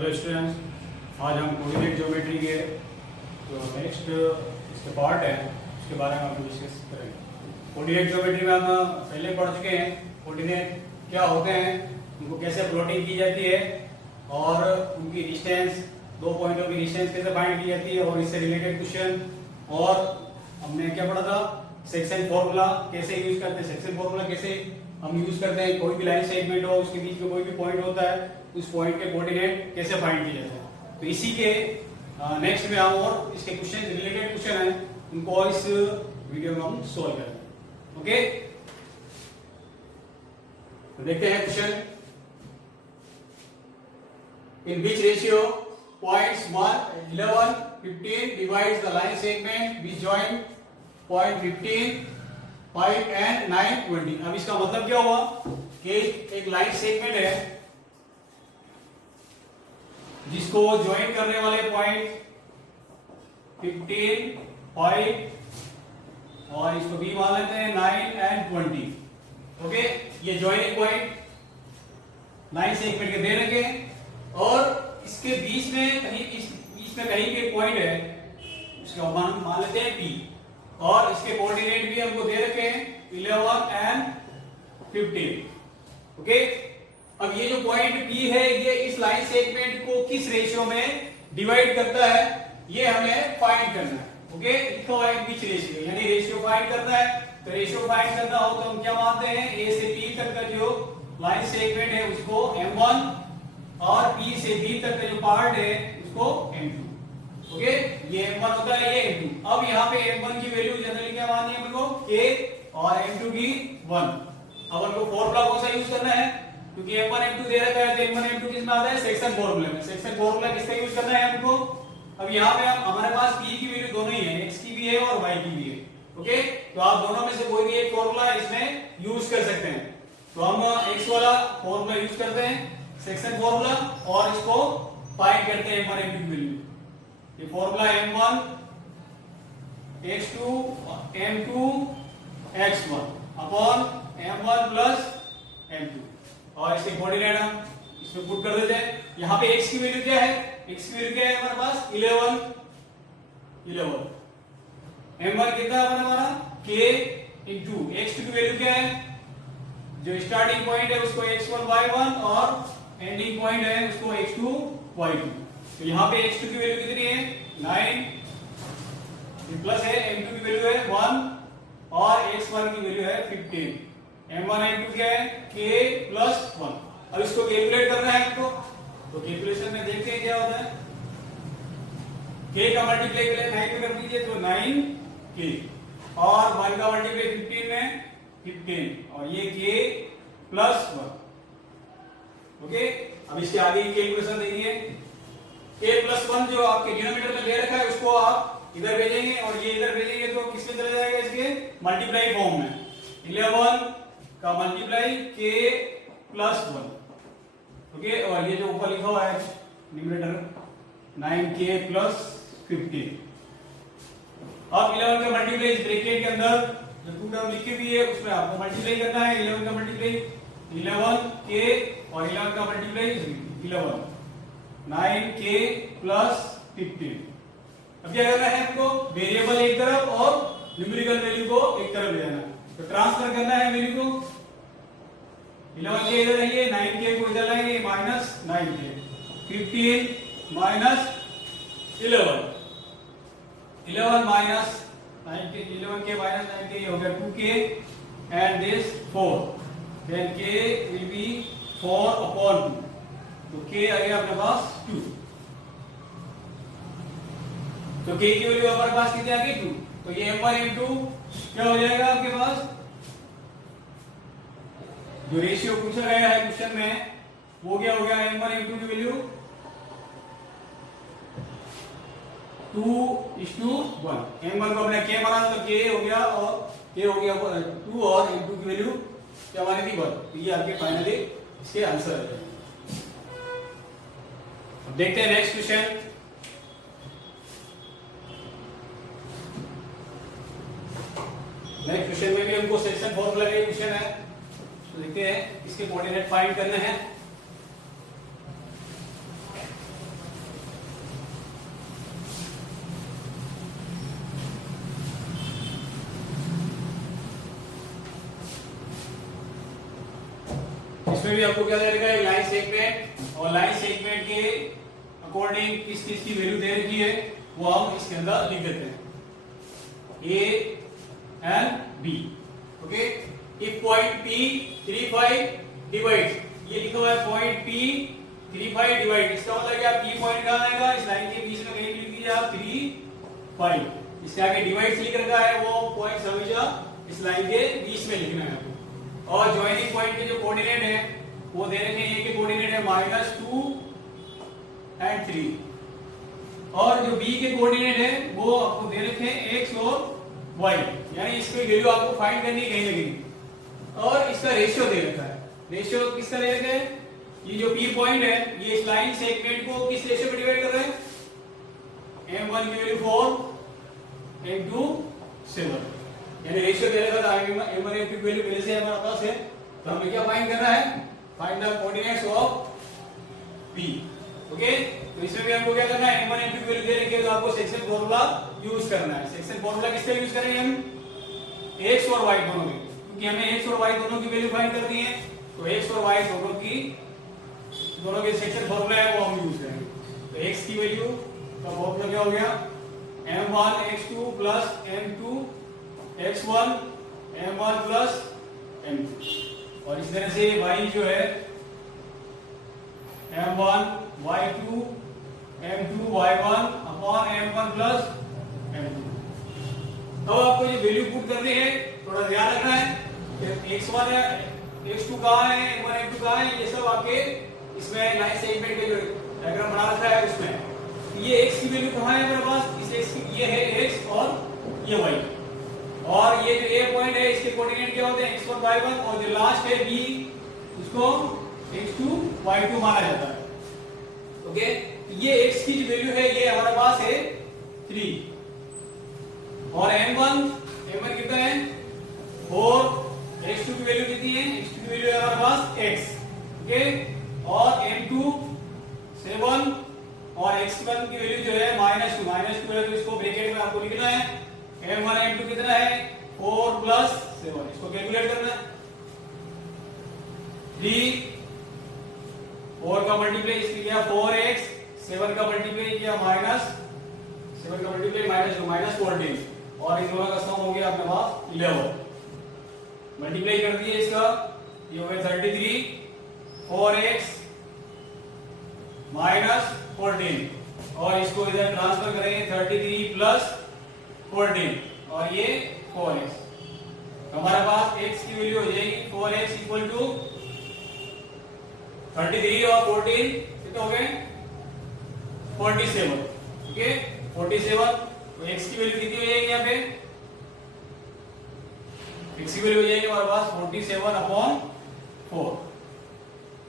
Hello students, आज हम coordinate geometry के जो नेक्स्ट इसके पार्ट है उसके बारे में हम डिस्कस करेंगे। कोऑर्डिनेट ज्योमेट्री में हम पहले पढ़ चुके हैं कोऑर्डिनेट क्या होते हैं, उनको कैसे प्लॉटिंग की जाती है और उनकी डिस्टेंस, दो पॉइंटों की डिस्टेंस कैसे फाइंड की जाती है और इससे रिलेटेड क्वेश्चन। और हमने क्या पढ़ा था, सेक्शन फॉर्मूला कैसे यूज करते हैं। सेक्शन फॉर्मूला कैसे हम यूज करते हैं, कोई भी लाइन सेगमेंट हो उसके बीच में कोई भी पॉइंट होता है, उस पॉइंट के कोऑर्डिनेट कैसे फाइंड किए जाते हैं। तो इसी के नेक्स्ट में हम और इसके क्वेश्चन रिलेटेड क्वेश्चन है उनको इस वीडियो में हम सॉल्व करेंगे। ओके, तो देखते हैं question. In which ratio points 1, 11, 15 divides the line segment which join point 15, 5 and 9, 20। अब इसका मतलब क्या हुआ कि एक लाइन सेगमेंट है जिसको ज्वाइन करने वाले पॉइंट 15, 5 और इसको भी मान लेते हैं 9 and 20। ओके, ये ज्वाइनिंग पॉइंट लाइन सेगमेंट के दे रखे और इसके बीच में कहीं पे पॉइंट है, उसका मान लेते हैं P और इसके कोऑर्डिनेट भी हमको दे रखे हैं 11 and 15। ओके, अब ये जो पॉइंट P है ये इस लाइन सेगमेंट को किस रेशियो में डिवाइड करता है ये हमें फाइंड करना है। ओके, लिखा हुआ है विच रेशियो, यानी रेशियो फाइंड करना है। तो रेशियो फाइंड करना हो तो हम क्या मानते हैं, A से P तक का जो लाइन सेगमेंट है उसको M1 और P से B तक का जो पार्ट है उसको M2। ओके, ये M1 होता है, ये M2। अब यहाँ पे M1 की वैल्यू जनरली क्या माननी है हमको, K और M2 की 1। अब हमको फॉर्मूला कौन सा यूज करना है, क्योंकि M1 M2 दे रखा है तो M1 M2 किस में आता है, सेक्शन फॉर्मूला में। सेक्शन फॉर्मूला किसका यूज करना है हमको। अब यहाँ पे हमारे पास P की वैल्यू दोनों ही है, X की भी है और Y की भी है। ओके, तो आप दोनों में से कोई भी एक फॉर्मूला इसमें यूज कर सकते हैं। तो हम X वाला फॉर्मूला यूज करते हैं, सेक्शन फॉर्मूला, और इसको फाइंड करते हैं M1 M2 की वैल्यू। ये formula M1 X2 M2 X1 upon M1 plus M2 और इसके कोऑर्डिनेट हम इसमें पुट कर देते हैं। यहाँ पे X की वैल्यू क्या है, X की वैल्यू क्या है हमारे पास 11। M1 कितना है हमारा K इंटू X2 की वैल्यू क्या है, जो स्टार्टिंग पॉइंट है उसको X1 Y1 और एंडिंग पॉइंट है उसको X2 Y2। तो यहाँ पे X2 की वैल्यू कितनी है 9 प्लस है, M2 की वैल्यू है 1 और X1 की वैल्यू है 15। M1 M2 क्या है K प्लस 1। अब इसको कैलकुलेट करना है हमको, तो कैलकुलेशन में देखते हैं क्या होता है। K का मल्टीप्लाई 9 में कर दीजिए तो 9K और 1 का मल्टीप्लाई 15 में 15 और ये K प्लस 1। ओके, अब इसके आगे की कैलकुलेशन देखिए। K प्लस 1 जो आपके डिनोमिनेटर में दे रखा है उसको आप इधर भेजेंगे और ये इधर भेजेंगे तो किसमें चला जाएगा, इसके मल्टीप्लाई फॉर्म में। 11 का मल्टीप्लाई K प्लस 1। ओके, और ये जो ऊपर लिखा हुआ है डिनोमिनेटर 9K प्लस 15। अब 11 का मल्टीप्लाई इस ब्रैकेट के अंदर जो टू टर्म लिखी हुई है उसमें आपको मल्टीप्लाई करना है। 11 का मल्टीप्लाई 11K और 11 का मल्टीप्लाई 11 9K प्लस 15। अब क्या करना है हमको, वेरिएबल एक तरफ और न्यूमेरिकल वैल्यू को एक तरफ ले जाना है। तो ट्रांसफर करना है वैल्यू को, 11K इधर रहिए, 9K को इधर लाएंगे minus 9K, 15 minus 11 minus 9K, 11K minus 9K हो गया 2K and this 4, then K will be 4 upon 2। तो K आ गया अपने पास 2। तो K की वैल्यू हमारे पास कितनी आ गई 2। तो ये M1 M2 क्या हो जाएगा आपके पास, जो रेशियो पूछा गया है क्वेश्चन में वो क्या हो गया, M1 M2 की वैल्यू 2:1। M1 को हमने K माना तो K हो गया और K हो गया 2 और M2 की वैल्यू क्या मानी थी 1। तो ये आपके फाइनली इसके आंसर है। अब देखते हैं नेक्स्ट क्वेश्चन। नेक्स्ट क्वेश्चन में भी हमको सेक्शन फॉर्मूला का क्वेश्चन है, तो देखते हैं इसके कोऑर्डिनेट फाइंड करने हैं। इसमें भी आपको क्या दे रखा है, लाइन सेगमेंट, और लाइन सेगमेंट के अकॉर्डिंग किस किस की वैल्यू दे रखी है वो हम इसके अंदर लिख देते हैं, A and B. Okay, if point P 35 divide, ये लिखा हुआ है पॉइंट P 35 डिवाइड, इसका मतलब क्या, P पॉइंट कहां आएगा, इस लाइन के बीच में कहीं लिख दीजिए आप 35, इसके आगे डिवाइड लिख रखा है, वो पॉइंट हमेशा इस लाइन के बीच में लिखना है आपको। और ज्वाइनिंग पॉइंट के जो कोऑर्डिनेट है वो दे रखे हैं, A के कोऑर्डिनेट है -2 and 3, और जो B के कोऑर्डिनेट है वो आपको दे रखे हैं x और y, यानी इसकी वैल्यू आपको फाइंड करनी है कहीं ना कहीं, और इसका रेशियो दे रखा है। रेशियो किसका दे रखा है, ये जो P पॉइंट है ये इस लाइन सेगमेंट को किस रेशियो में डिवाइड कर रहा है, m1 की वैल्यू 4 into 7, यानी रेशियो दे रखा था m1 की वैल्यू पहले से हमारे पास है, तो हमें क्या फाइंड करना है, find the coordinates of P। Okay, तो इसमें भी हमको क्या करना है, m1 m2 की वैल्यू दे रखी है तो आपको सेक्शन फार्मूला यूज करना है। सेक्शन फार्मूला किसका यूज करेंगे हम, x और y दोनों में, क्योंकि हमें x और y दोनों की वैल्यू फाइंड करनी है, तो x और y दोनों के सेक्शन फार्मूला है वो हम यूज करेंगे। तो x की वैल्यू का फार्मूला क्या हो गया, m1 x2 plus m2 x1 m1 plus m2, और इस तरह से y जो है m1 y2 m2 y1 upon m1 plus m2। अब आपको ये वैल्यू पुट करनी है, थोड़ा ध्यान रखना है कि x1 है, x2 कहां है, m1 m2 कहां है, ये सब आपके इसमें लाइन सेगमेंट के जो डायग्राम बना रखा है उसमें ये x की वैल्यू कहां है मेरे पास, इस x की ये है x और ये y, और ये जो a पॉइंट है इसके कोऑर्डिनेट क्या होते हैं, x1 y1, और जो लास्ट है b उसको x2 y2 माना जाता है। ओके, ये x की जो वैल्यू है ये हमारे पास है 3, और m1 कितना है 4, x2 की वैल्यू कितनी है, x2 की वैल्यू है हमारे पास x, ओके, और m2 7, और x1 की वैल्यू जो है -2 है, तो इसको ब्रैकेट में आपको लिखना है, m1 m2 कितना है 4 + 7, इसको कैलकुलेट करना है, 3 4 का मल्टीप्लाई इसकी किया 4x, 7 का मल्टीप्लाई किया -7 का मल्टीप्लाई -14, और इन दोनों का सम हो गया अपने पास 11, मल्टीप्लाई कर दिए इसका, ये हो गया 33, 4x -14, और इसको इधर ट्रांसफर करेंगे 33 + 14, और ये 4x, हमारे पास x की वैल्यू हो जाएगी 4x = 33 और 14 कितने हो गए 47, ओके 47, तो x की वैल्यू कितनी हो जाएगी, यहाँ पे x की वैल्यू हो जाएगी हमारे पास 47/4,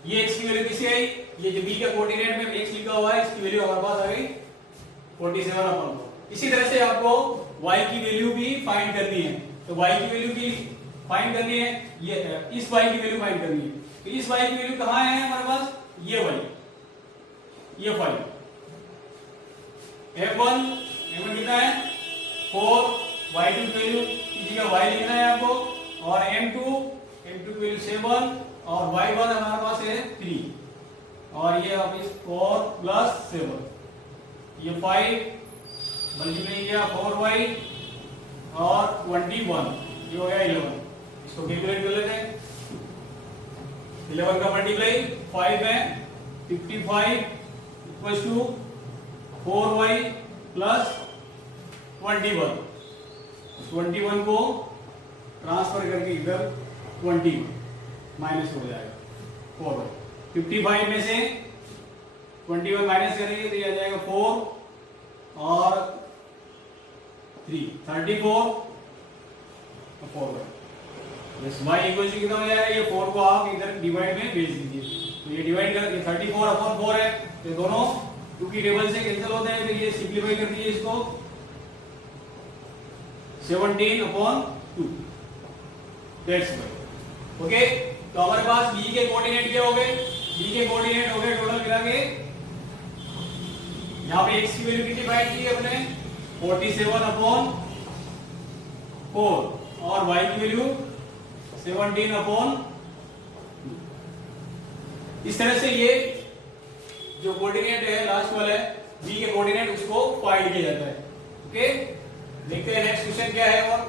ये x की वैल्यू किसी आई, ये जो b का कोऑर्डिनेट में x लिखा हुआ है इसकी वैल्यू हमारे पास आ गई 47/4। इसी तरह से आपको y की वैल्यू भी फाइंड करनी है, तो y की वैल्यू भी फाइंड करनी है, ये इस y की वैल्यू फाइंड करनी है, तो इस y की वैल्यू कहां है हमारे पास, ये y, ये 5, m1 कितना है 4, y2 की वैल्यू की जगह y लिखना है आपको, और m2 की वैल्यू 7, और y1 हमारे पास है 3, और ये आप इस 4 + 7, ये 5 मल्टीप्लाई किया 4y और 21, ये हो गया 11, इसको कैलकुलेट कर लेते हैं, 11 का मल्टीप्लाई 5 है 55 = 4y + 21 को ट्रांसफर करके इधर 20 माइनस हो जाएगा 4y, 55 में से 21 माइनस करेंगे तो ये आ जाएगा 4 और 3 34 4y, बस y = कितना हो जाएगा, ये 4 को आप इधर डिवाइड में भेज दीजिए, तो ये डिवाइड कर 34/4 है, तो दोनों 2 की टेबल से कैंसिल होते हैं, तो ये सिंपलीफाई कर दीजिए इसको 17/2, दैट्स वाई। ओके, तो हमारे पास b के कोऑर्डिनेट क्या हो गए, b के कोऑर्डिनेट हो गए टोटल मिला के, यहाँ पे x की वैल्यू कितनी फाइंड की अपने 47/4, और y की वैल्यू 17/2, इस तरह से ये जो कोऑर्डिनेट है लास्ट वाला है बी के कोऑर्डिनेट उसको फाइंड किया जाता है। ओके, देखते हैं नेक्स्ट क्वेश्चन क्या है। और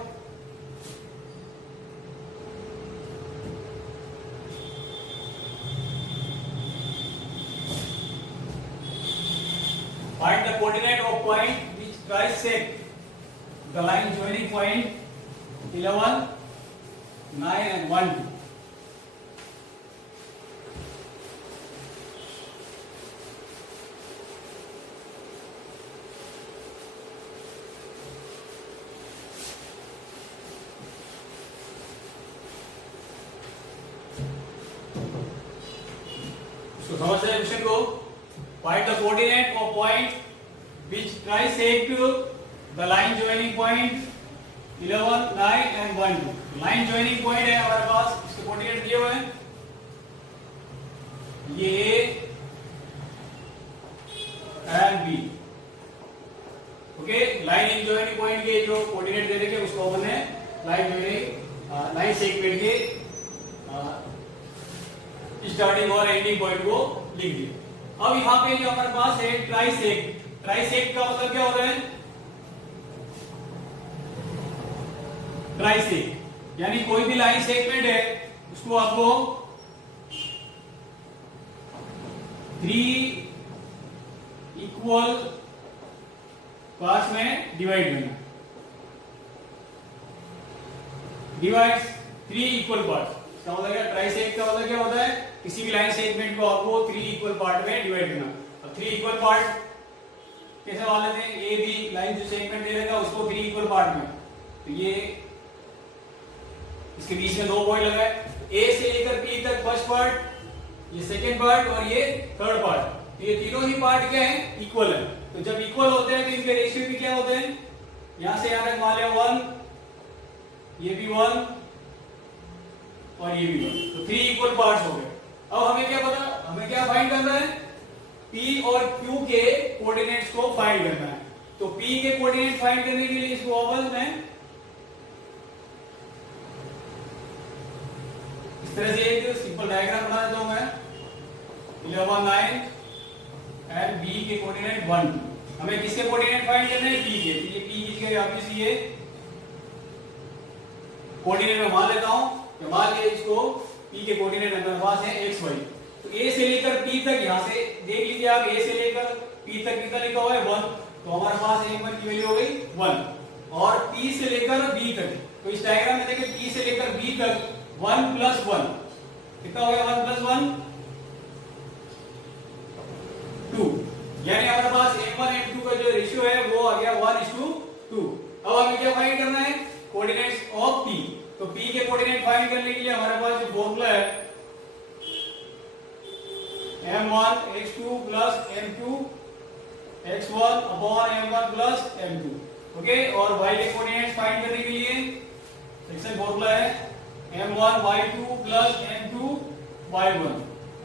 find the coordinate of point which trisect the line joining point 11, 9 and 1, 2. So समझते हैं क्वेश्चन को। Find the coordinate of point which trisect the line joining point 11, 9 and 1, 2. Line joining point है हमारे पास, इसके coordinate दिए हुए हैं, ये A and B। Okay, line joining point के जो कोऑर्डिनेट दे देंगे उसको अपन ने लाइन सेगमेंट के स्टार्टिंग और एंडिंग पॉइंट को लिख दिया। अब यहाँ पे जो हमारे पास है ट्राइसेक्ट, ट्राइसेक्ट का मतलब क्या होता है? ट्राइसेक्ट यानी कोई भी लाइन सेगमेंट है उसको आपको 3 इक्वल पार्ट्स में डिवाइड करना। डिवाइड्स 3 इक्वल पार्ट्स, इसका मतलब क्या? ट्राइसेक्ट का मतलब क्या होता है? किसी भी लाइन सेगमेंट को आपको 3 इक्वल पार्ट में डिवाइड करना। अब 3 इक्वल पार्ट कैसे मान लेते हैं? ए बी लाइन जो सेगमेंट दे देगा उसको 3 इक्वल पार्ट में, तो ये इसके बीच में 2 पॉइंट लगाए, ए से लेकर पी तक फर्स्ट पार्ट, ये सेकंड पार्ट और ये थर्ड पार्ट। तो ये तीनों ही पार्ट क्या है? इक्वल है। तो जब इक्वल होते हैं तो इनके रेशियो भी क्या होते हैं? यहां से यहां तक मान लिया 1, ये भी 1 और ये भी 1, तो 3 इक्वल पार्ट्स हो गए। अब हमें क्या पता, हमें क्या फाइंड करना है? P और Q के कोऑर्डिनेट्स को फाइंड करना है। तो P के कोऑर्डिनेट फाइंड करने के लिए इसको अपन में इस तरह से एक सिंपल डायग्राम बना देता हूं मैं। 11, 9 एंड B के कोऑर्डिनेट 1, 2। हमें किसके कोऑर्डिनेट फाइंड करने हैं? P के। तो ये P किसके? ऑब्वियसली ये कोऑर्डिनेट में मान लेता हूं कि मान लिया इसको P के कोऑर्डिनेट हमारे पास है x y। तो A से लेकर P तक, यहां से देख लीजिए आप, A से लेकर P तक कितना लिखा हुआ है? 1। तो हमारे पास m1 की वैल्यू हो गई 1। और P से लेकर B तक, तो इस डायग्राम में देखिए P से लेकर B तक 1 + 1 कितना हो गया? 1 + 1 2। यानी हमारे पास m1 m2 का जो रेशियो है वो आ गया 1:2। अब हमें क्या फाइंड करना है? Coordinates of P। तो P के कोऑर्डिनेट फाइंड करने के लिए हमारे पास जो फॉर्मूला है m1 x2 + m2 x1 upon m1 + m2। Okay, और y के कोऑर्डिनेट्स फाइंड करने के लिए सेक्शन फॉर्मूला है m1 y2 + m2 y1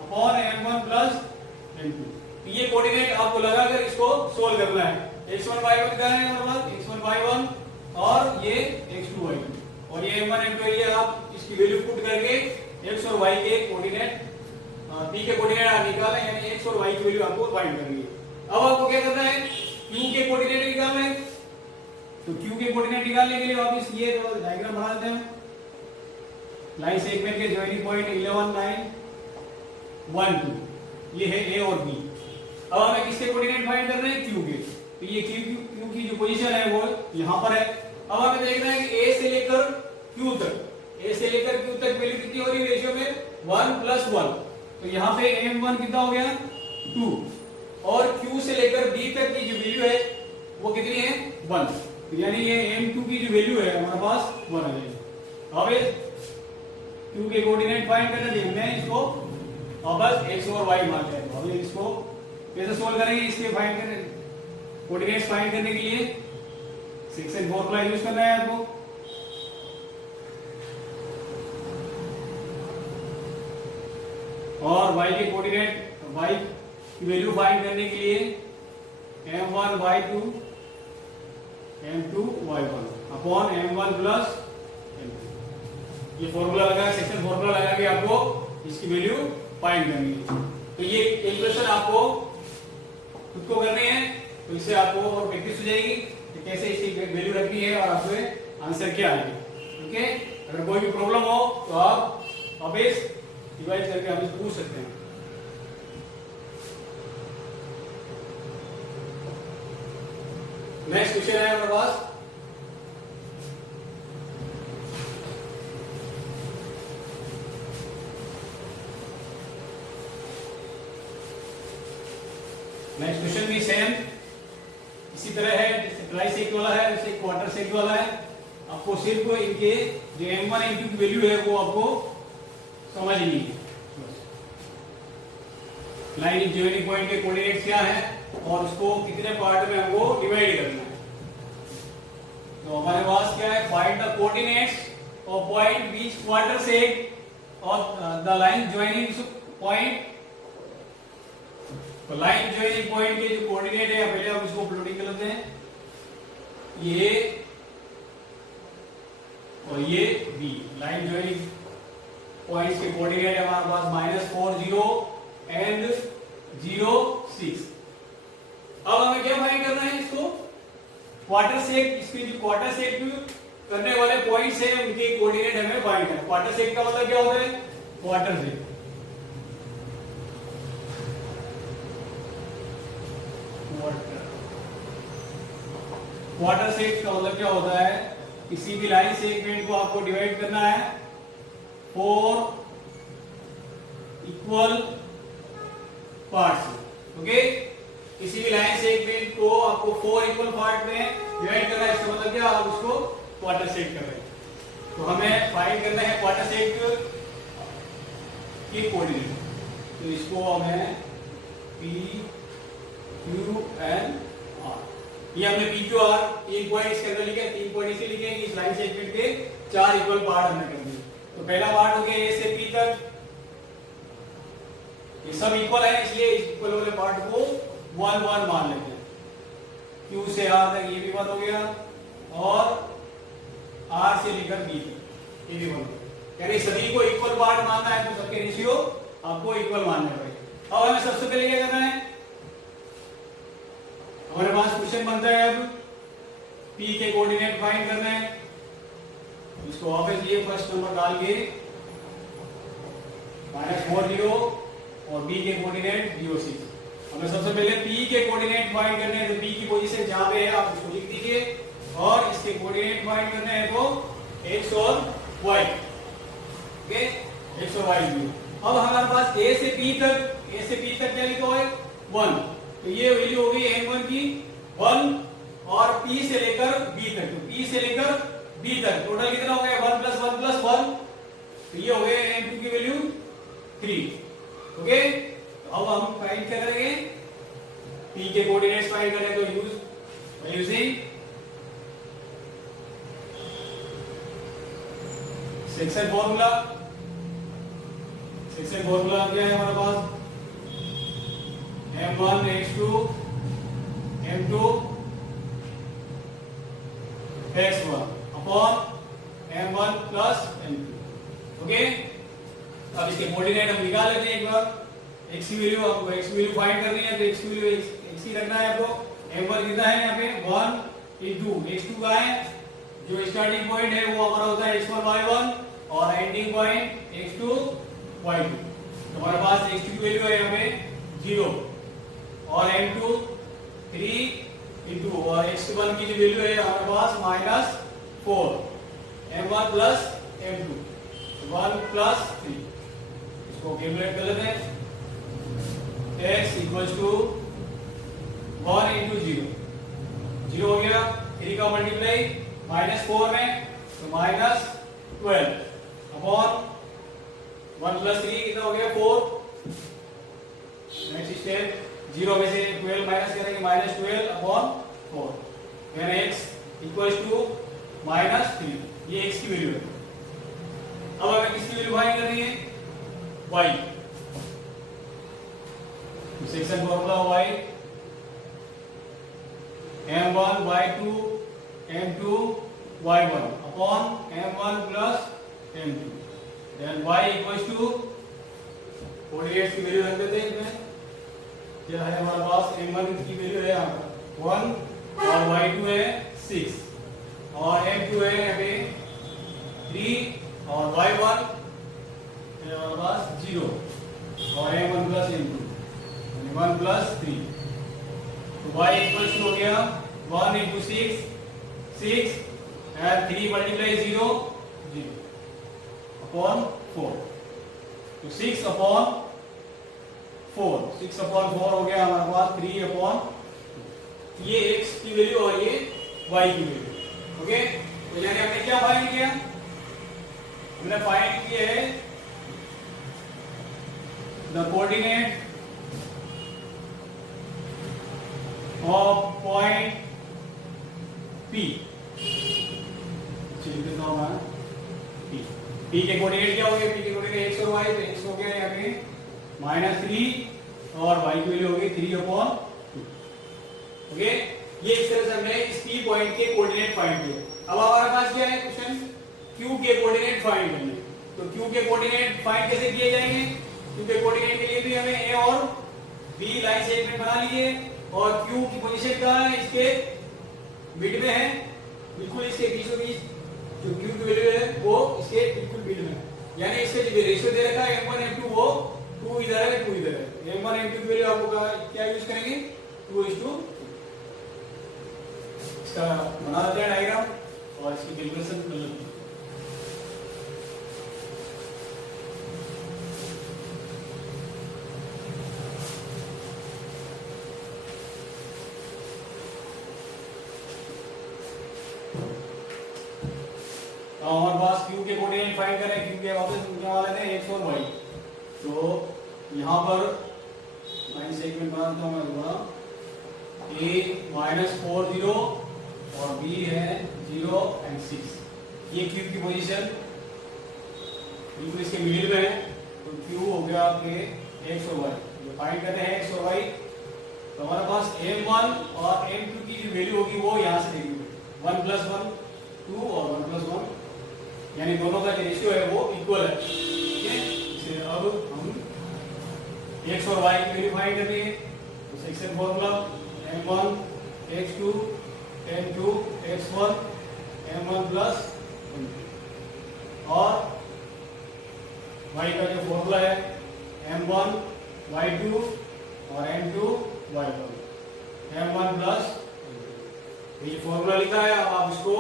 upon m1 + m2। ये कोऑर्डिनेट आपको लगाकर इसको सोल्व करना है। x1 y1 का है हमारे पास, x1 y1 और ये x2 y2 और ये m1 m2 एरिया। आप इसकी वैल्यू पुट करके x और y के कोऑर्डिनेट p के कोऑर्डिनेट निकालें, यानी x और y की वैल्यू आपको फाइंड करनी है। अब आपको क्या करना है? q के कोऑर्डिनेट निकालना है। तो q के कोऑर्डिनेट निकालने के लिए वापस ये डायग्राम बना देते हैं। लाइन सेगमेंट के जॉइनिंग पॉइंट 11, 9, 1, 2 ये है a और b। अब हमें किसके कोऑर्डिनेट फाइंड करना है? q के। तो ये q की जो पोजीशन है वो यहां पर है। अब हमें देखना है कि a से लेकर q तक, a से लेकर q तक वैल्यू कितनी हो रही है? रेशियो में 1 + 1। तो यहाँ पे m1 कितना हो गया? 2। और q से लेकर b तक की जो वैल्यू है वो कितनी है? 1। तो यानी ये m2 की जो वैल्यू है हमारे पास 1 आ जाएगी। अब q के कोऑर्डिनेट फाइंड करने दिए हमने इसको, और बस x और y मान लेंगे। अब इसको कैसे सोल्व करेंगे? इसके फाइंड करने कोऑर्डिनेट्स फाइंड करने के लिए सेक्शन फॉर्मूला यूज करना है आपको। और y के कोऑर्डिनेट, y की वैल्यू फाइंड करने के लिए m1 y2 m2 y1 upon m1 + m2। ये फॉर्मूला लगा, सेक्शन फॉर्मूला लगा के आपको इसकी वैल्यू फाइंड करनी है। तो ये कैलकुलेशन आपको खुद को करनी है, तो इससे आपको और प्रैक्टिस हो जाएगी कि कैसे इसकी वैल्यू रखनी है और आपको आंसर क्या आएगा। ओके, अगर कोई भी प्रॉब्लम हो तो आप वापस डिवाइड करके आप पूछ सकते हैं। नेक्स्ट क्वेश्चन है हमारे पास, नेक्स्ट क्वेश्चन भी सेम इसी तरह है, जैसे ट्राई सेक्ट वाला है वैसे क्वार्टर सेक्ट वाला है। आपको सिर्फ इनके जो m1 m2 की वैल्यू है वो आपको समझनी है। लाइन ज्वाइनिंग पॉइंट के कोऑर्डिनेट्स क्या है और उसको कितने पार्ट में हमको डिवाइड करना है। तो हमारे पास क्या है, find the coordinates of point beach quarter sect of the line joining point. तो लाइन ज्वाइनिंग पॉइंट के जो कोऑर्डिनेट है पहले हम इसको प्लॉटिंग कर लेते हैं, ये और ये बी। लाइन ज्वाइनिंग पॉइंट्स के कोऑर्डिनेट है हमारे पास -4 0 एंड 0 6। अब हमें क्या फाइंड करना है, इसको क्वार्टर सेक्ट, इसके जो क्वार्टर सेक्ट करने वाले पॉइंट्स हैं उनके कोऑर्डिनेट हमें फाइंड करना है। क्वार्टर सेक्ट का मतलब क्या होता है, क्वार्टर सेक्ट। क्वार्टर सेक्ट का मतलब क्या होता है, किसी भी लाइन सेगमेंट को आपको डिवाइड करना है 4 इक्वल पार्ट्स में। ओके, किसी भी लाइन सेगमेंट को आपको 4 इक्वल पार्ट में डिवाइड करना है, इसका मतलब क्या, आप उसको क्वार्टर सेक्ट कर रहे हैं। तो हमें फाइंड करना है क्वार्टर सेक्ट की कोऑर्डिनेट। तो इसको हमें P Q N R, ये हमने P Q R 3 पॉइंट इसके अंदर लिखे, 3 पॉइंट इसे लिखे कि इस लाइन सेगमेंट के 4 इक्वल पार्ट हमने कर दिए। तो पहला पार्ट हो गया A से P तक, ये सब इक्वल है इसलिए इक्वल वाले पार्ट को 1 1 मान लेते हैं। Q से R तक ये भी 1 हो गया और R से लेकर B तक ये भी 1 हो गया। यानी सभी को इक्वल पार्ट मानना है तो सबके रेशियो आपको इक्वल मानने पड़ेंगे। अब हमें सबसे पहले क्या करना है, हमारे पास क्वेश्चन बनता है अब P के कोऑर्डिनेट फाइंड करना है। इसको वापस ये फर्स्ट नंबर डाल के -4 0 और B के कोऑर्डिनेट 0 6। हमें सबसे पहले P के कोऑर्डिनेट फाइंड करने हैं, तो P की पोजीशन जहां पे है आप उसको लिख दीजिए और इसके कोऑर्डिनेट फाइंड करने हैं तो x और y। ओके, x और y भी। अब हमारे पास A से P तक क्या लिखा हुआ है 1, तो ये वैल्यू हो गई m1 की 1 और P से लेकर B तक, तो P से लेकर B तक टोटल कितना हो गया 1 + 1 + 1, तो ये हो गया m2 की वैल्यू 3। ओके, तो अब हम फाइंड क्या करेंगे, P के कोऑर्डिनेट्स फाइंड करें तो using section formula. Section formula क्या है हमारे पास, m1 x2 m2 x1 upon m1 + m2। Okay, अब इसके कोऑर्डिनेट हम निकाल लेते हैं एक बार। x की वैल्यू, आपको x की वैल्यू फाइंड करनी है तो x की वैल्यू x ही रखना है आपको। m1 कितना है यहाँ पे 1 into x2 का है, जो स्टार्टिंग पॉइंट है वो हमारा होता है x1 y1 और एंडिंग पॉइंट x2 y2। तो हमारे पास x2 की वैल्यू है यहाँ पे 0 और m2 3 into और x1 की जो वैल्यू है हमारे पास -4, m1 + m2 1 + 3। इसको कैलकुलेट कर लेते हैं, x = 1 into 0 0 हो गया, 3 का मल्टीप्लाई -4 में तो -12 अपॉन 1 + 3 कितना हो गया 4। नेक्स्ट स्टेप 0 में से 12 माइनस करेंगे -12 अपॉन 4, यानी x = -3, ये x की वैल्यू है। अब हमें किसकी वैल्यू फाइंड करनी है, y। Section formula y m1 y2 m2 y1 upon m1 + m2, then y = coordinates की वैल्यू रख देते हैं इसमें। क्या है हमारे पास m1 की वैल्यू है यहाँ पर 1 और y2 है 6 और m2 है यहाँ पे 3 और y1 है हमारे पास 0 और m1 प्लस m2 यानी 1 प्लस 3। तो y इक्वल्स हो गया 1 into 6 and 3 multiply 0 upon 4। तो 6 upon 4 हो गया हमारे पास 3 अपॉन ये x की वैल्यू और ये y की वैल्यू। ओके, तो यानी हमने क्या फाइंड किया? हमने फाइंड किया है the coordinate of point P। चलिए तो हमारा P के कोऑर्डिनेट क्या हो गए? P के कोऑर्डिनेट x और y, तो x हो गया यहाँ पे -3 और y की वैल्यू होगी 3/2। ओके, ये इस तरह से हमने इस P पॉइंट के कोऑर्डिनेट फाइंड किए। अब हमारे पास क्या है क्वेश्चन? Q के कोऑर्डिनेट फाइंड करने। तो Q के कोऑर्डिनेट फाइंड कैसे किए जाएंगे? Q के कोऑर्डिनेट के लिए भी हमें A और B लाइन सेगमेंट बना लिए और Q की पोजीशन कहाँ है? इसके मिड में है, बिल्कुल इसके बीचों बीच जो Q की वैल्यू है वो इसके बिल्कुल मिड में है। यानी इसके जो रेशियो दे रखा है m1 m2 वो 2 इधर है 2 इधर है। m1 m2 की वैल्यू आपको क्या यूज करेंगे? 2:2। इसका बना देते हैं डायग्राम और इसकी कैलकुलेशन कर लेते हैं। तो हमारे पास Q के कोऑर्डिनेट फाइंड करें। Q के वापस क्या वाले थे? x और y। तो यहाँ पर लाइन सेगमेंट बना देता हूँ मैं दोबारा। A -4 0 और B है 0 and 6। ये Q की पोजीशन बिल्कुल इसके मिडिल में है। तो Q हो गया आपके x और y। जो फाइंड करते हैं x और y, तो हमारे पास m1 और m2 की जो वैल्यू होगी वो यहाँ से देखेंगे 1 + 1 2 और 1 + 1, यानी दोनों का जो रेशियो है वो इक्वल है। ठीक है, इसे अब हम x और y की वैल्यू फाइंड करेंगे। तो section formula m1 x2 m2 x1 m1 + m2 और y का जो फॉर्मूला है m1 y2 और m2 y1 m1 + ये फॉर्मूला लिखा है। अब आप इसको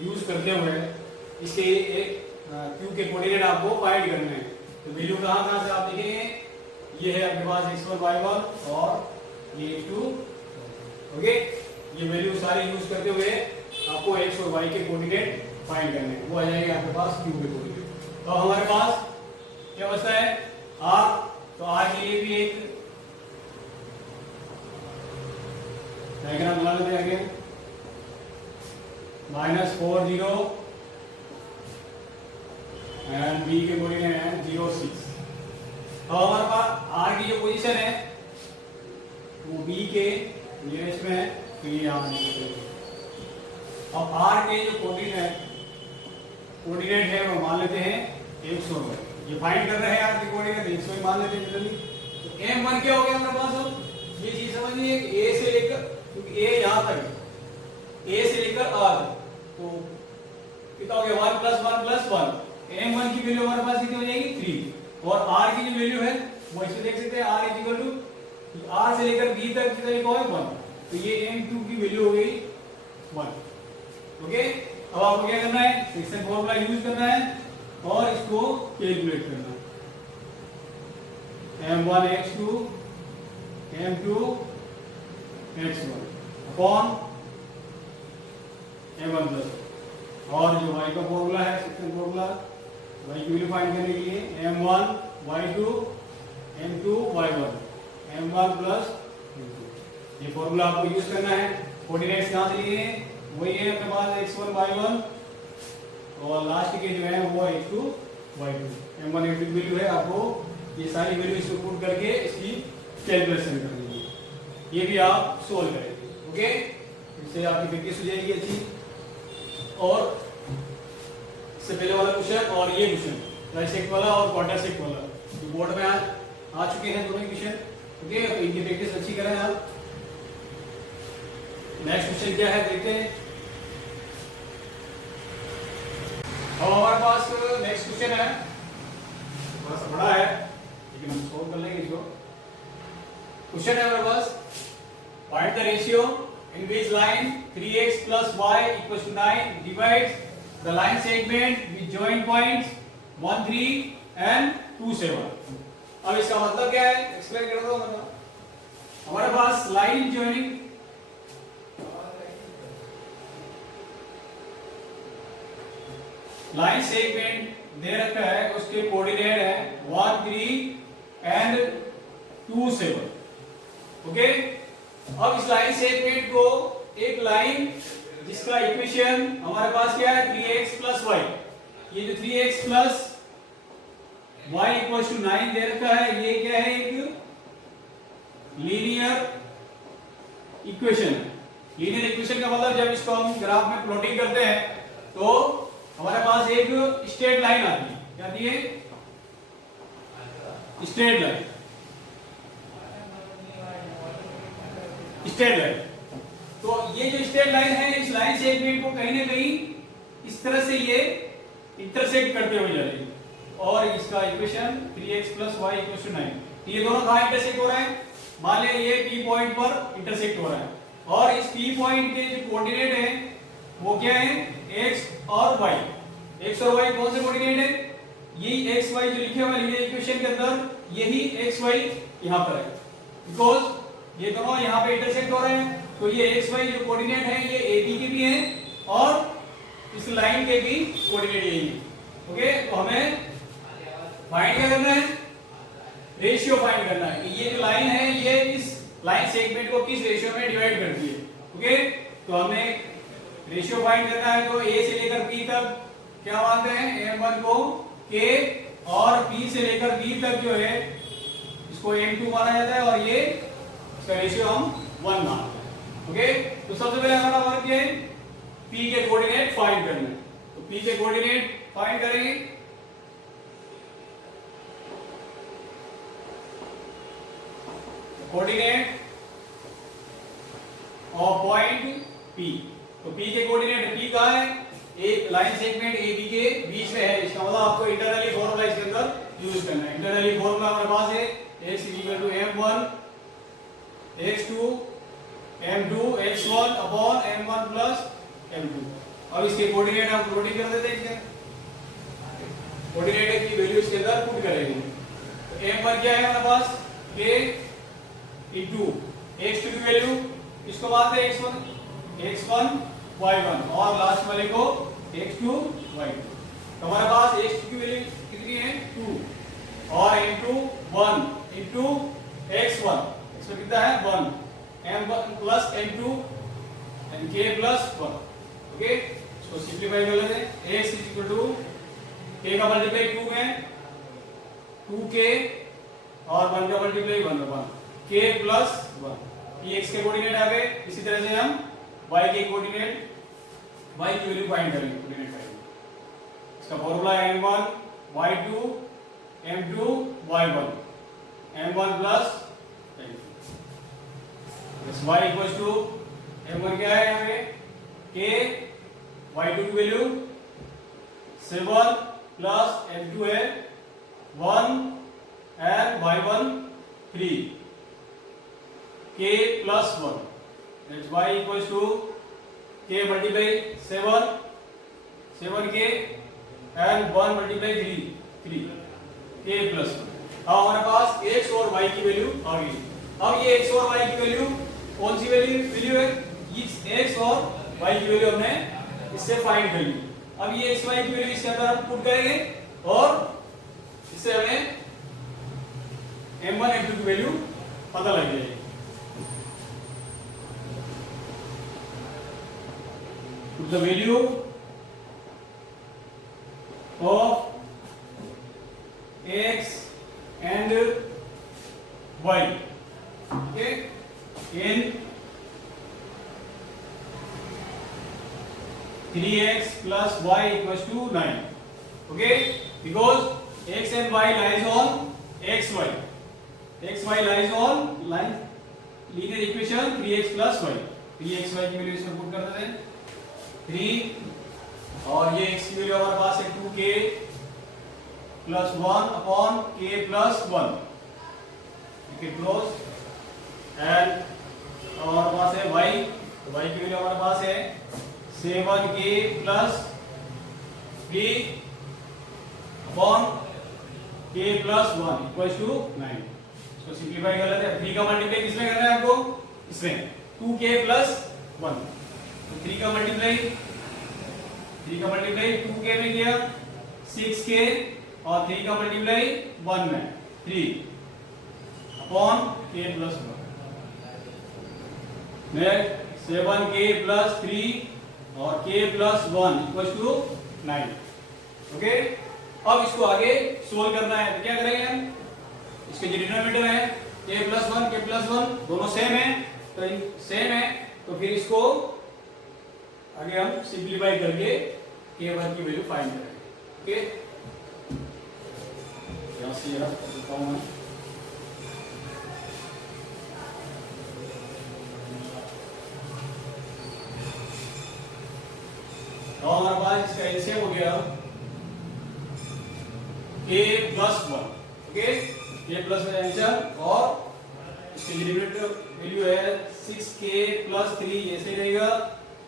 यूज करते हुए इसके एक Q के कोऑर्डिनेट आपको फाइंड करने हैं। तो वैल्यू कहाँ से आप देखेंगे? ये है आपके पास x1 y1 और ये x2। ओके, ये वैल्यू सारे यूज करते हुए आपको x और y के कोऑर्डिनेट फाइंड करने हैं। वो आ जाएंगे आपके पास Q के कोऑर्डिनेट। तो हमारे पास क्या बचता है? r। तो r के लिए भी एक डायग्राम बना लेते हैं आगे। -4 0 एंड B के कोऑर्डिनेट है 0 6। अब हमारे पास R की जो पोजीशन है वो B के नियरेस्ट में है, तो ये यहाँ अब R के जो कोऑर्डिनेट है वो मान लेते हैं x और y। ये फाइंड कर रहे हैं R के कोऑर्डिनेट x और y मान लेते हैं जनरली। तो m1 क्या हो गया हमारे पास? अब ये चीज समझिए, A से लेकर, क्योंकि A यहाँ तक है, A से लेकर R, तो कितना हो गया? 1 + 1 + 1। m1 की वैल्यू हमारे पास कितनी हो जाएगी? 3 और r की जो वैल्यू है वो इसमें देख सकते हैं r = r से लेकर b तक कितना लिखा है? 1। तो ये m2 की वैल्यू हो गई 1। ओके, अब आपको क्या करना है? सेक्शन फॉर्मूला यूज करना है और इसको कैलकुलेट करना है। m1 x2 m2 x1 upon m1 + और जो y का फॉर्मूला है सेक्शन फॉर्मूला y की वैल्यू फाइंड करने के लिए m1 y2 m2 y1 m1 + m2। ये फॉर्मूला आपको यूज करना है। कोऑर्डिनेट्स कहां से लिए हैं? वही है अपने पास x1 y1 और लास्ट के जो है वो x2 y2। m1 m2 की वैल्यू है, आपको ये सारी वैल्यू इसको पुट करके इसकी कैलकुलेशन करनी है। ये भी आप सोल्व करेंगे। ओके, इससे आपकी प्रैक्टिस हो जाएगी अच्छी। और इससे पहले वाला क्वेश्चन और ये क्वेश्चन ट्राइसेक्ट वाला और क्वार्टर सेक्ट वाला, जो बोर्ड में आ चुके हैं दोनों क्वेश्चन। ओके, तो इनकी प्रैक्टिस अच्छी करें आप। नेक्स्ट क्वेश्चन क्या है देखते हैं। अब हमारे पास नेक्स्ट क्वेश्चन है, थोड़ा सा बड़ा है लेकिन हम सॉल्व कर लेंगे इसको। क्वेश्चन है हमारे पास, find the ratio in which line 3x plus y equals to 9 divides the line segment with joint points 1 3 and 2 7। अब इसका मतलब क्या है, एक्सप्लेन कर दो। मतलब हमारे पास लाइन जॉइनिंग लाइन सेगमेंट दे रखा है, उसके कोऑर्डिनेट है 1 3 एंड 2 7। ओके, अब इस लाइन सेगमेंट को एक लाइन जिसका इक्वेशन हमारे पास क्या है 3x प्लस y, ये जो 3x plus y equals to 9 दे रखा है, ये क्या है, एक लीनियर इक्वेशन। लीनियर इक्वेशन का मतलब जब इसको हम ग्राफ में प्लॉटिंग करते हैं तो हमारे पास एक स्ट्रेट लाइन आती है, क्या आती है, स्ट्रेट लाइन, स्ट्रेट लाइन। तो ये जो स्ट्रेट लाइन है, इस लाइन सेगमेंट को कहीं ना कहीं इस तरह से ये इंटरसेक्ट करते हुए जा रही है, और इसका equation 3x plus y equals to 9। ये दोनों कहां इंटरसेक्ट हो रहा है, मान ले ये P पॉइंट पर इंटरसेक्ट हो रहा है, और इस P पॉइंट के जो कोऑर्डिनेट है वो क्या है, x और y। x और y कौन से कोऑर्डिनेट है, यही x y जो लिखे हुए लीनियर इक्वेशन के अंदर, यही x y यहां पर है, बिकॉज़ ये दोनों यहाँ पे इंटरसेक्ट हो रहे हैं। तो ये एक्स वाई जो कोऑर्डिनेट है ये ए बी के भी हैं और इस लाइन के भी कोऑर्डिनेट यही है। ओके, तो हमें फाइंड क्या करना है, रेशियो फाइंड करना है कि ये जो लाइन है ये इस लाइन सेगमेंट को किस रेशियो में डिवाइड करती है। ओके, तो हमें रेशियो फाइंड करना है, तो ए से लेकर पी तक क्या मानते हैं, m1 को k और p से लेकर b तक जो है इसको m2 माना जाता है, और ये रेशियो हम 1 मानते हैं। ओके, तो सबसे पहले हमारा वर्क क्या है, P के कोऑर्डिनेट फाइंड करना है। तो P के कोऑर्डिनेट फाइंड करेंगे, कोऑर्डिनेट ऑफ पॉइंट P। तो P के कोऑर्डिनेट, P कहां है, एक लाइन सेगमेंट AB के बीच में है, इसका मतलब आपको इंटरनली फॉर्मूला इसके अंदर यूज करना है। इंटरनली फॉर्मूला हमारे पास है x equal to m1 x2 m2 x1 upon m1 plus m2। अब इसके कोऑर्डिनेट हम प्लॉटिंग कर देते हैं, कोऑर्डिनेट की वैल्यू इसके अंदर पुट करेंगे। तो m1 क्या है हमारे पास, k इनटू x2 की वैल्यू, इसको मानते हैं x1 y1 और लास्ट वाले को x2 y2। तो हमारे पास x2 की वैल्यू कितनी है 2 और m2 1 इनटू x1, इसमें कितना है 1, m1 plus m2 and k plus 1। Okay, इसको सिंपलीफाई कर लेते हैं। x इक्वल टू k का मल्टीप्लाई 2 में 2k और 1 का मल्टीप्लाई 1 k प्लस 1। ये x के कोऑर्डिनेट आ गए। इसी तरह से हम y के कोऑर्डिनेट, y की वैल्यू फाइंड करेंगे, कोऑर्डिनेट फाइंड। इसका फॉर्मूला है m1 y2 m2 y1 m1 plus y equals to m1 क्या है यहाँ पे k, y2 की वैल्यू 7 प्लस m2 है 1 and y1 3 k plus 1, that's y equals to k multiply 7 k and 1 multiply 3 k plus 1। अब हमारे पास x और y की वैल्यू आ गई। अब ये x और y की वैल्यू कौन सी वैल्यू है, इस x और y की वैल्यू हमने इससे फाइंड कर ली। अब ये x y की वैल्यू इसके अंदर हम पुट करेंगे और इससे हमें m1 m2 की वैल्यू पता लग जाएगी। Put the value of x and y, okay, in 3x plus y equals to 9, okay, because x and y lies on xy, xy lies on line linear equation 3x plus y, 3xy की value इसमें put कर देते हैं 3 और ये x की value हमारे पास है 2k plus 1 upon k plus 1, okay close, and और हमारे पास है y, तो y की वैल्यू हमारे पास है 7k plus 3 upon k plus 1 equals to 9। इसको सिंपलीफाई कर लेते हैं। 3 का मल्टीप्लाई किसमें करना है आपको? इसमें 2k plus 1, तो 3 का मल्टीप्लाई 2k में किया 6k और 3 का मल्टीप्लाई 1 में 3 upon k plus 1, next 7k plus 3 और k plus 1 equals to 9। Okay, अब इसको आगे सोल्व करना है, तो क्या करेंगे हम? इसके जो डिनोमिनेटर है k plus 1 k plus 1 दोनों सेम है, तो सेम है, तो फिर इसको आगे हम सिंपलीफाई करके k1 की वैल्यू फाइंड करेंगे। ओके, यहां से यहां लिखता हूं मैं, तो हमारे पास इसका एलसीएम हो गया k plus 1। Okay, k plus 1 answer, और इसकी डिनोमिनेटर वैल्यू है 6k plus 3, ऐसे रहेगा,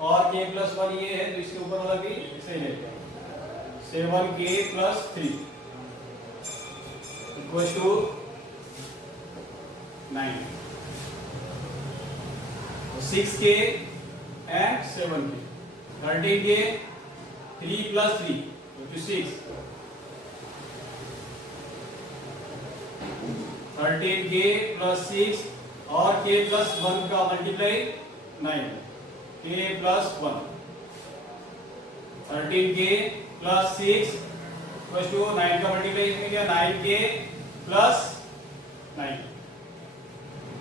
और k plus 1 ये है, तो इसके ऊपर वाला भी ऐसे ही रहेगा 7k plus 3 equals to 9, 6k and 7k, 13k 3 plus 3 which is 6, 13k plus 6 और k plus 1 का multiply 9, k plus 1, 13k plus 6 equals to 9 का मल्टीप्लाई इसमें क्या 9k plus 9।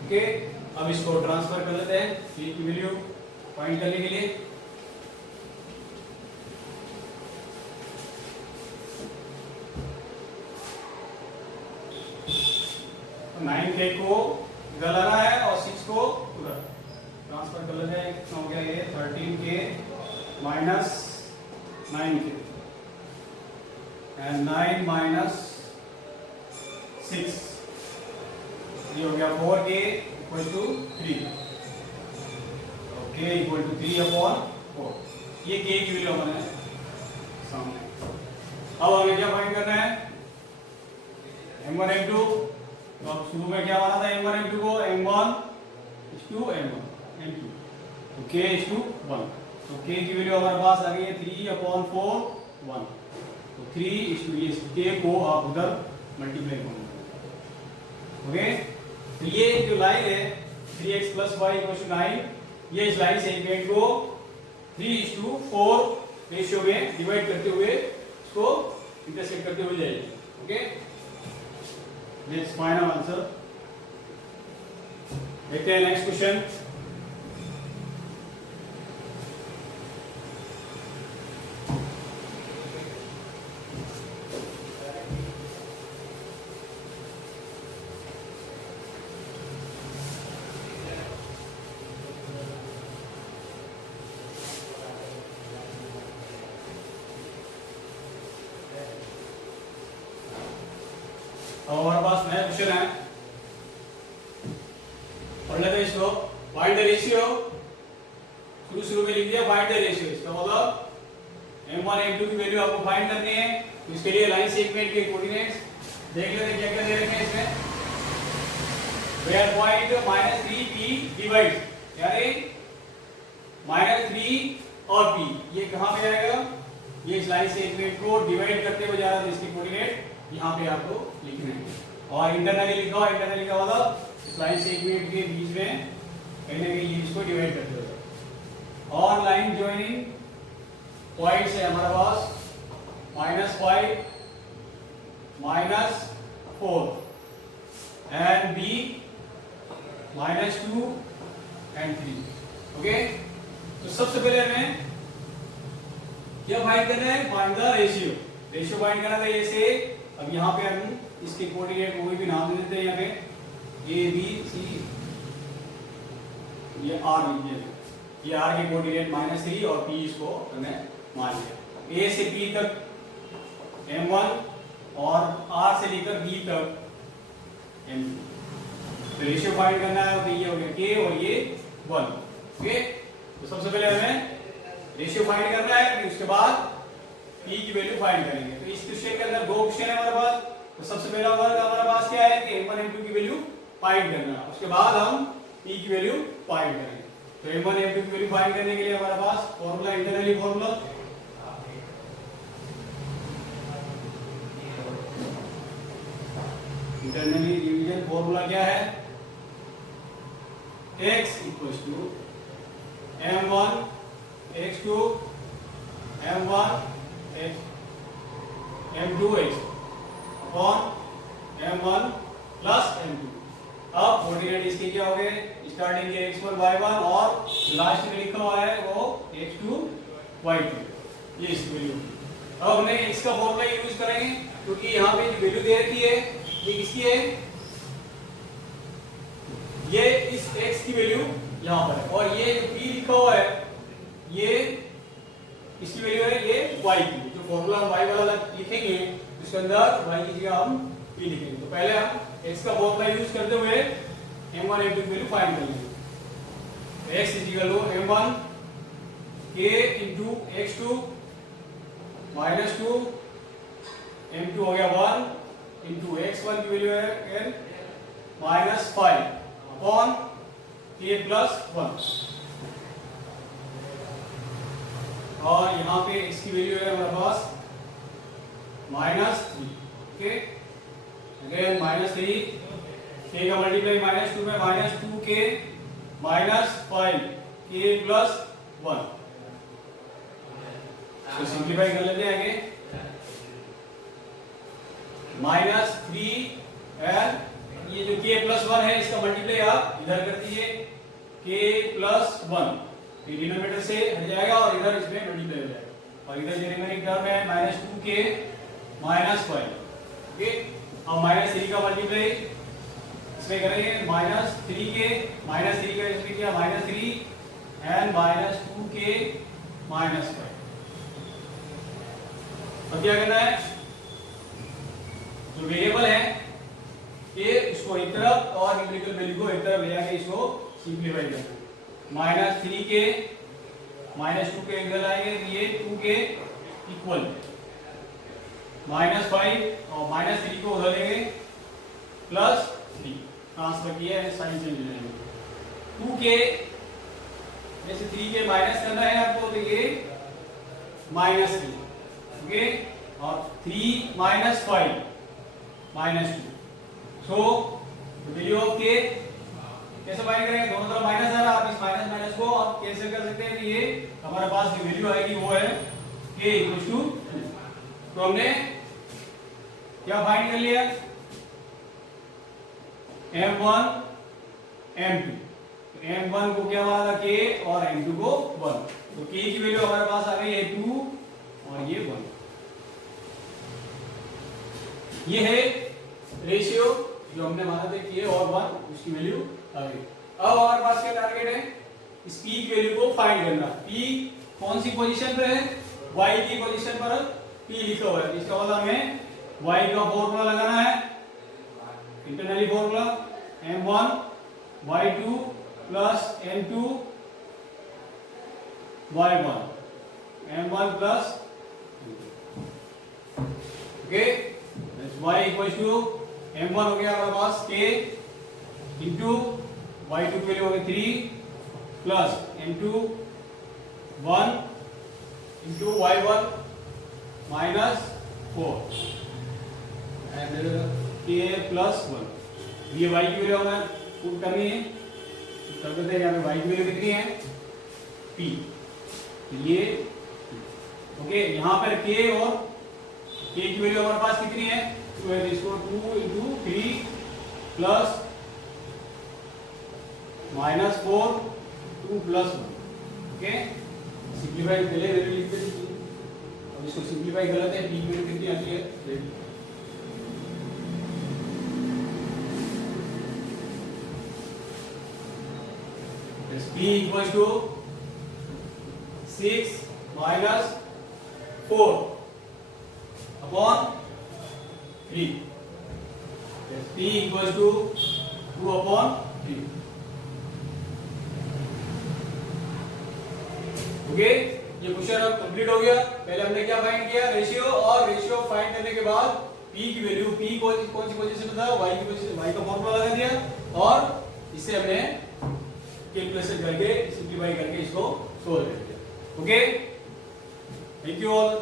ओके, अब इसको ट्रांसफर कर लेते हैं k की वैल्यू फाइंड करने के लिए। 9k को इधर लाना है और 6 को उधर ट्रांसफर कर लेते हैं। कितना हो गया ये 13k minus 9k and 9 minus 6, ये हो गया 4k equal to 3, k equal to 3 upon 4, ये k की वैल्यू हमारे सामने। अब हमें क्या फाइंड करना है? m1 m2, तो अब शुरू में क्या माना था m1 m2 को? m1 is to m1 m2, तो k is to 1, तो k की वैल्यू हमारे पास आ गई है 3 अपॉन 4 1, तो 3 is to ये k को आप उधर मल्टीप्लाई करोगे। ओके, तो ये जो लाइन है 3x plus y equals to 9, ये इस लाइन से सेगमेंट को 3:4 रेशियो में डिवाइड करते हुए इसको इंटरसेक्ट करते हुए जाएगी। Okay, let's find our answer. देखते हैं नेक्स्ट क्वेश्चन। और हमारे पास नया क्वेश्चन है, पढ़ लेते हैं इसको। फाइंड द रेशियो, शुरू में लिख दिया फाइंड द रेशियो, इसका मतलब m1 m2 की वैल्यू आपको फाइंड करनी है, तो इसके लिए लाइन सेगमेंट के कोऑर्डिनेट्स देख लेते हैं क्या क्या दे रखे हैं इसमें। वेयर पॉइंट -3p डिवाइड, यानी -3 और p, ये कहां पे आएगा? ये इस लाइन सेगमेंट को डिवाइड करते हुए जा रहा है, इसके कोऑर्डिनेट यहाँ पे आपको लिखना है। और इंटरनली लिखा, इंटरनली का मतलब इस लाइन सेगमेंट के बीच में कहीं ना कहीं इसको डिवाइड करते हो। और लाइन ज्वाइनिंग पॉइंट्स है हमारे पास -5 -4 एंड b -2 एंड 3। ओके, तो सबसे पहले हमें क्या फाइंड करना है? Find the ratio. Ratio find करना था, ये से अब यहाँ पे हम इसके कोऑर्डिनेट कोई भी नाम दे देते हैं, यहाँ पे ए बी सी, ये आर लीजिए, ये आर के कोऑर्डिनेट -3 और पी इसको हमने मान लिया। ए से पी तक m1 और आर से लेकर बी तक m2। तो रेशियो फाइंड करना है, तो ये हो गया k और ये 1। ओके, तो सबसे पहले हमें रेशियो फाइंड करना है, फिर उसके बाद p की वैल्यू फाइंड करेंगे। तो इस क्वेश्चन के अंदर 2 क्वेश्चन है हमारे पास। तो सबसे पहला वर्ग हमारे पास क्या है कि m1 m2 की वैल्यू फाइंड करना, उसके बाद हम p की वैल्यू फाइंड करेंगे। तो m1 m2 की वैल्यू फाइंड करने के लिए हमारे पास formula, internally formula internally division formula क्या है, x equals to m1 x2 m1 x m2 x upon m1 plus m2। अब कोऑर्डिनेट इसके क्या हो गए, स्टार्टिंग के x1 y1 और लास्ट में लिखा हुआ है वो x2 y2, ये इसकी वैल्यू। अब हमने x का फॉर्मूला यूज करेंगे, क्योंकि यहाँ पे जो वैल्यू दे रखी है ये किसकी है, ये इस x की वैल्यू यहाँ पर है, और ये जो p लिखा हुआ है ये इसकी वैल्यू है ये y की। जो फॉर्मूला हम y वाला लिखेंगे उसके अंदर y की जगह हम p लिखेंगे। तो पहले हम x का फॉर्मूला यूज करते हुए m1 m2 की वैल्यू फाइंड कर लेंगे। तो x equal to m1 k into x2 -2 m2 हो गया 1 into x1 की वैल्यू है n -5 अपॉन k plus 1, और यहाँ पे x की वैल्यू है हमारे पास -3। ओके, अगेन -3, k का मल्टीप्लाई -2 में -2k -5 k plus 1। तो सिंप्लीफाई कर लेते हैं आगे, -3 एंड ये जो k plus 1 है इसका मल्टीप्लाई आप इधर कर दीजिए, k plus 1 डिनोमिनेटर से हट जाएगा और इधर इसमें मल्टीप्लाई हो जाएगा, और इधर जो रिमेनिंग टर्म है -2k -5। ओके, अब -3 का मल्टीप्लाई इसमें करेंगे, -3k -3 का इसमें किया -3 एंड -2k -5। अब क्या करना है, जो वेरिएबल है ये इसको एक तरफ और न्यूमेरिकल वैल्यू को एक तरफ ले जाके इसको सिंपलीफाई करना है। -3k -2k इधर आएंगे, ये 2k इक्वल -5 और -3 को उधर लेंगे +3, ट्रांसफर किया है, साइन चेंज हो जाएंगे। 2k जैसे 3k माइनस करना है आपको, तो ये -3, ओके, और 3 - 5 -2। सो वैल्यू ऑफ k कैसे फाइंड करेंगे, दोनों तरफ माइनस आ रहा है, आप इस माइनस माइनस को आप कैसे कर सकते हैं, ये हमारे पास जो वैल्यू आएगी वो है k = 2। तो हमने क्या फाइंड कर लिया, m1 m2। m1 को क्या माना था k और m2 को 1, तो k की वैल्यू हमारे पास आ गई है 2 और ये 1। ये है रेशियो जो हमने माना था k और 1, उसकी वैल्यू आ गई। अब हमारे पास क्या टारगेट है, इस p की वैल्यू को फाइंड करना। p कौन सी पोजीशन पे है, y की पोजीशन पर p लिखा हुआ है, इसका मतलब हमें y का फॉर्मूला लगाना है, internally formula m1 y2 plus m2 y1 m1 plus okay, y equal to m1 हो गया हमारे पास k इंटू y2 के लिए हो गया 3 plus m2 1 into y1 -4 and k plus 1। ये y की वैल्यू हमें पुट करनी है, कर देते हैं। यहाँ पे y की वैल्यू कितनी है p, ये ओके। यहाँ पर k और k की वैल्यू हमारे पास कितनी है, तो इसको 2 into 3 plus -4 2 plus 1। Okay, simplify पहले वैल्यू लिखते थे, अब इसको सिंप्लीफाई कर लेते हैं। p की वैल्यू कितनी आती है, p equals to 6 minus 4 upon 3. Yes, p equals to 2 upon 3. Okay, ये क्वेश्चन अब कंप्लीट हो गया। पहले हमने क्या फाइंड किया, रेशियो, और रेशियो फाइंड करने के बाद p की वैल्यू, p कौन सी पोजीशन में था, y की पोजीशन, y का फॉर्मूला लगा दिया और इससे हमने कैलकुलेशन करके सिंपलीफाई करके इसको सोल्व कर दिया। Okay, thank you all.